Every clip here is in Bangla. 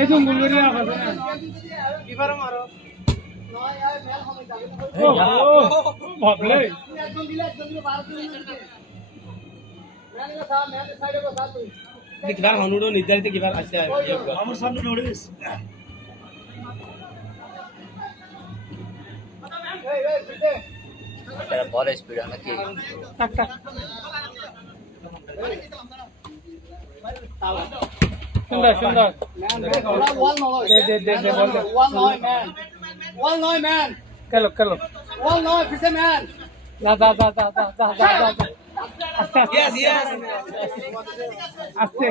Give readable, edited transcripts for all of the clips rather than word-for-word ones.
এই তো মুলগরি আছে না কিবার মারো নয় আর মেল হবে যাবে ভাবলে একদম দিলে 12 দিন মেল না মেল সাইডে বসা তুই কিবার হনুড়ো নির্ধারিত কিবার আছে আমার সামনে নড়িস এই এই সিটে এটা বড় স্পিড নাকি টাক টাক সুন্দর ওয়াল নয় দে ওয়াল নয় ম্যান ওয়াল নয় ম্যান চলো ওয়াল নয় পিছে ম্যান যা আস্তে yes আস্তে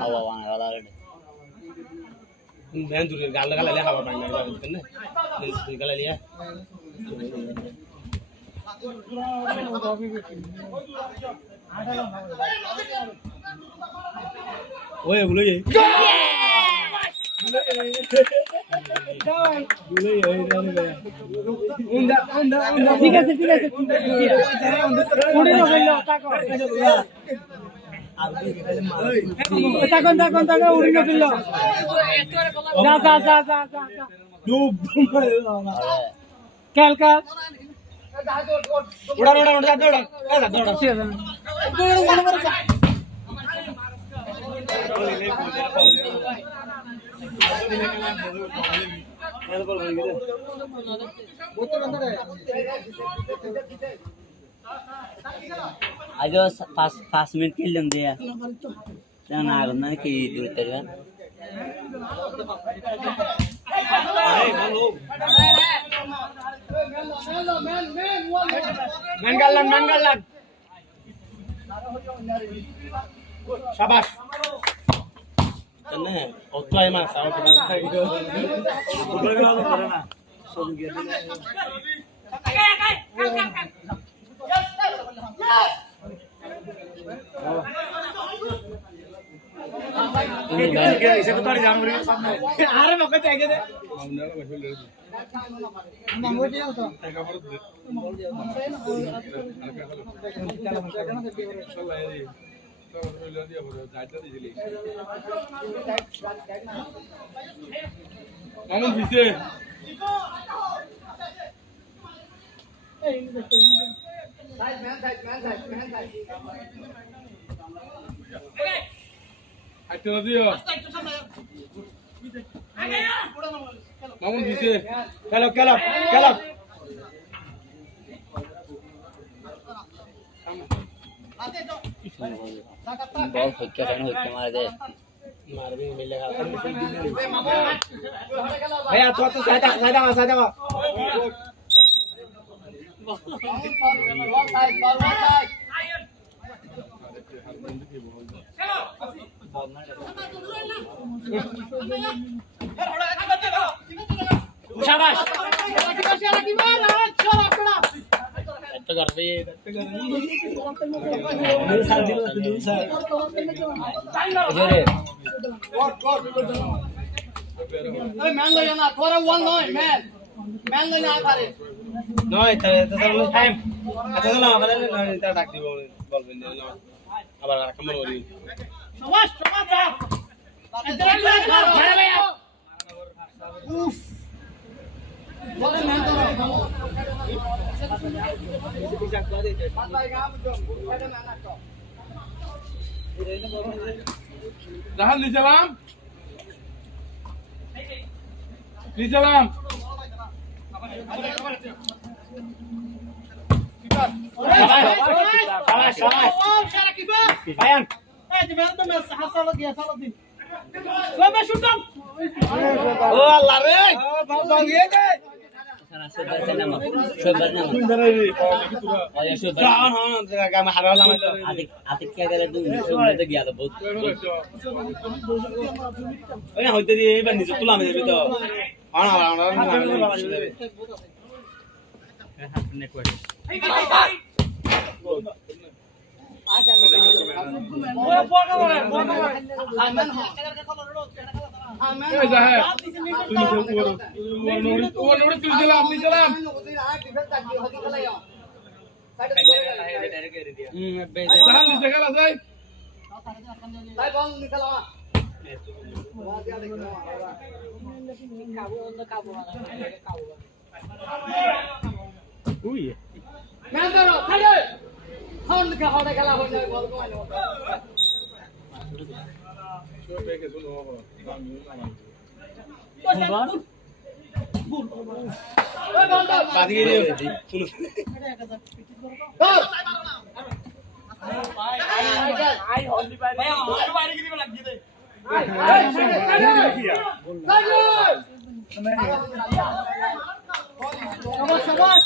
হাওয়া বানালা রে ধ্যান দূরে গাল গালে হাওয়া পানি না বুঝছেন না তুই গালে লিয়া ওই গুলো এই ঠিক আছে উড়ে গেল তাকন উড়ে গেল যা খেল ওড়া ঠিক আছে আজও 5 মিনিট খেললাম দিয়া না আর না কি দূর করবেন ম্যান গাল্লান শাবাশ না অতই মাছ আর কি না ফুটবল খেলা করে না সব গিয়ে দিলে এসে তো তাড়ি জানবি সামনে আরে মকে চাইগে দে মামুন দিছে আইতো দিও মামুন দিছে খেলো বল হইকে মার দে মারবি মিলে ভাইয়া তো সাইডা শাবাশ এত করবে জোরে এই ম্যান লয় না তোরা ওয়াল নয় ম্যান লয় না পারে নয় তাহলে টাইম আচ্ছা না আমাদের এটা ডাক দিব বলবেন আবার কামড় করি সবাস যা মারে ভাইয়া উফ বলে ম্যান তো রাহাল Nizam Bayan. Salah dia. Coba shoot. Oh Allah re. Bang ye de. sana shobar nama ayo shobar Jangan gam haral am atik kya kare du shobar to gya to bahut oy hoite di ebar niche tula me debi to ana ভাই বল নিকালো ম্যান ধরো খাইয়ে হাউন কে হাওড়া খেলা হই না বল কমাই নাও ওই বল দাও বাদিকে নিয়ে শুনো ধর আই হলদি বাইরে আর বাইরে কি দিবে লাগি দে সবাস